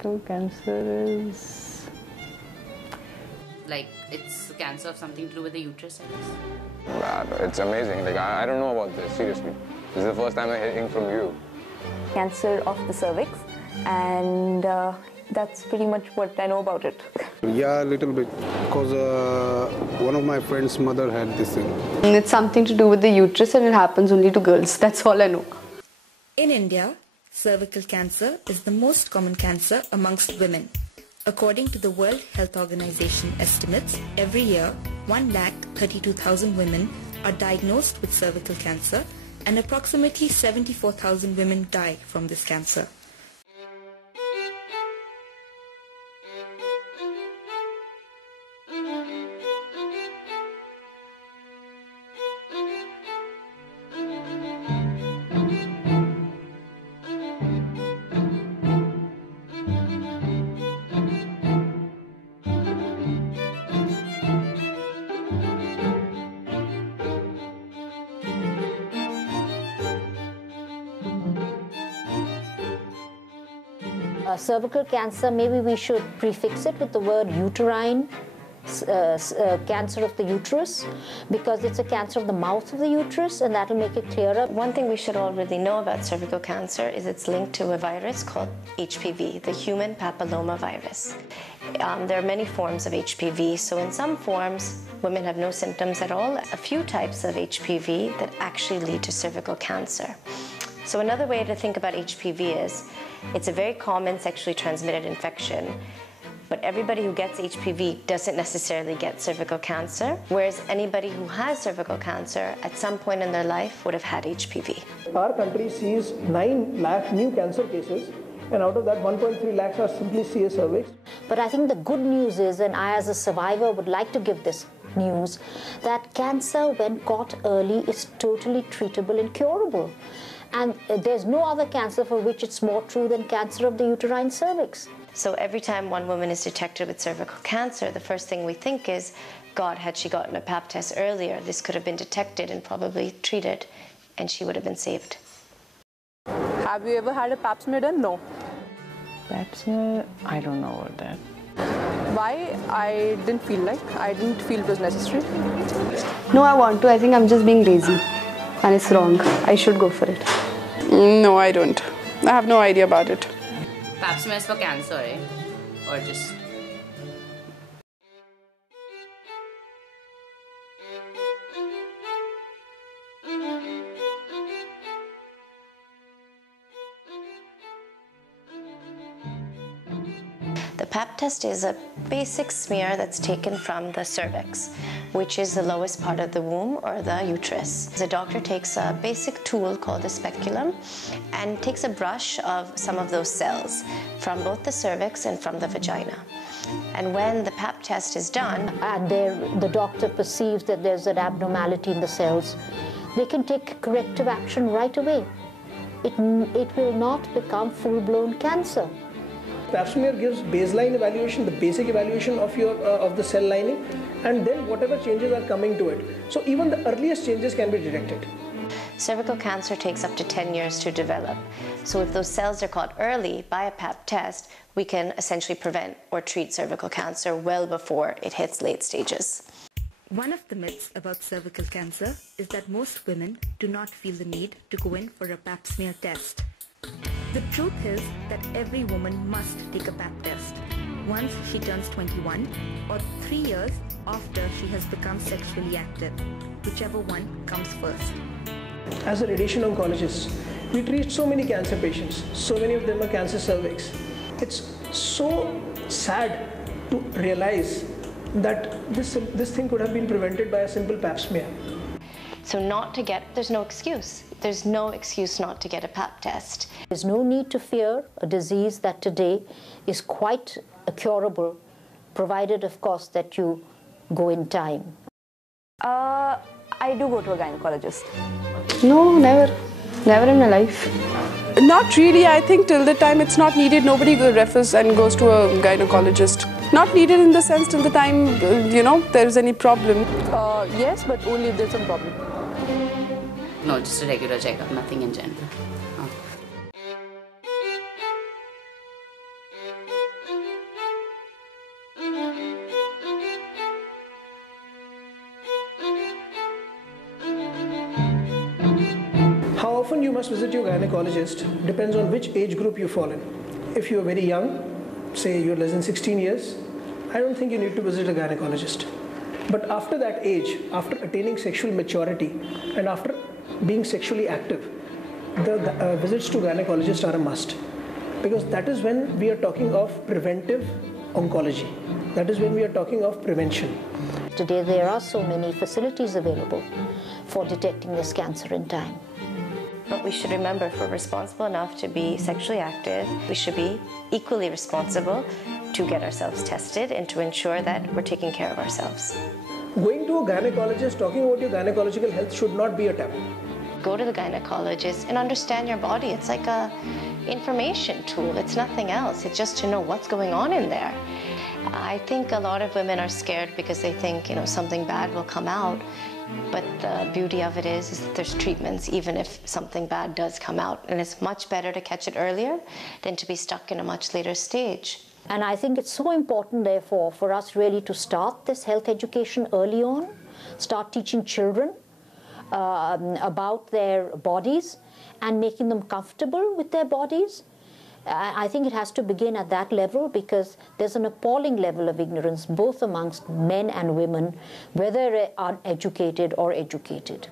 cervical cancer is... Like, it's cancer of something to do with the uterus, I guess. It's amazing. Like, I don't know about this, seriously. This is the first time I'm hearing from you. Cancer of the cervix, and that's pretty much what I know about it. Yeah, a little bit, because one of my friend's mother had this thing. It's something to do with the uterus and it happens only to girls. That's all I know. In India, cervical cancer is the most common cancer amongst women. According to the World Health Organization estimates, every year 132,000 women are diagnosed with cervical cancer and approximately 74,000 women die from this cancer. Cervical cancer, maybe we should prefix it with the word uterine cancer of the uterus, because it's a cancer of the mouth of the uterus, and that will make it clearer. One thing we should all really know about cervical cancer is it's linked to a virus called HPV, the human papilloma virus. There are many forms of HPV, so in some forms women have no symptoms at all. A few types of HPV that actually lead to cervical cancer. So another way to think about HPV is it's a very common sexually transmitted infection, but everybody who gets HPV doesn't necessarily get cervical cancer, whereas anybody who has cervical cancer at some point in their life would have had HPV. Our country sees 9 lakh new cancer cases, and out of that 1.3 lakhs are simply CA cervix. But I think the good news is, and I as a survivor would like to give this news, that cancer when caught early is totally treatable and curable. And there's no other cancer for which it's more true than cancer of the uterine cervix. So every time one woman is detected with cervical cancer, the first thing we think is, God, had she gotten a pap test earlier, this could have been detected and probably treated, and she would have been saved. Have you ever had a pap smear done? No. Pap smear? I don't know about that. Why? I didn't feel it was necessary. No, I want to. I think I'm just being lazy. And it's wrong. I should go for it. No, I don't. I have no idea about it. Pap smear is for cancer, eh? Or just... The pap test is a basic smear that's taken from the cervix, which is the lowest part of the womb or the uterus. The doctor takes a basic tool called a speculum and takes a brush of some of those cells from both the cervix and from the vagina. And when the pap test is done, and the doctor perceives that there's an abnormality in the cells, they can take corrective action right away. It will not become full-blown cancer. Pap smear gives baseline evaluation, the basic evaluation of the cell lining, and then whatever changes are coming to it. So even the earliest changes can be detected. Cervical cancer takes up to 10 years to develop. So if those cells are caught early by a pap test, we can essentially prevent or treat cervical cancer well before it hits late stages. One of the myths about cervical cancer is that most women do not feel the need to go in for a pap smear test. The truth is that every woman must take a pap test once she turns 21 or 3 years after she has become sexually active, whichever one comes first. As a radiation oncologist, we treat so many cancer patients. So many of them are cancer cervix. It's so sad to realize that this thing could have been prevented by a simple pap smear. So there's no excuse. There's no excuse not to get a pap test. There's no need to fear a disease that today is quite curable, provided, of course, that you go in time. I do go to a gynecologist. No, never. Never in my life. Not really. I think till the time it's not needed, nobody refers and goes to a gynecologist. Not needed in the sense till the time, there is any problem. Yes, but only if there's some problem. No, just a regular checkup, nothing in general. Oh. often you must visit your gynecologist depends on which age group you fall in. If you're very young, say you're less than 16 years, I don't think you need to visit a gynecologist. But after that age, after attaining sexual maturity and after being sexually active, the visits to gynecologists are a must, because that is when we are talking of preventive oncology. That is when we are talking of prevention. Today there are so many facilities available for detecting this cancer in time. But we should remember, if we're responsible enough to be sexually active, we should be equally responsible to get ourselves tested and to ensure that we're taking care of ourselves. Going to a gynecologist, talking about your gynecological health should not be a taboo. Go to the gynecologist and understand your body. It's like a information tool. It's nothing else. It's just to know what's going on in there. I think a lot of women are scared because they think, something bad will come out. But the beauty of it is that there's treatments even if something bad does come out. And it's much better to catch it earlier than to be stuck in a much later stage. And I think it's so important, therefore, for us really to start this health education early on, start teaching children about their bodies and making them comfortable with their bodies. I think it has to begin at that level, because there's an appalling level of ignorance both amongst men and women, whether uneducated or educated.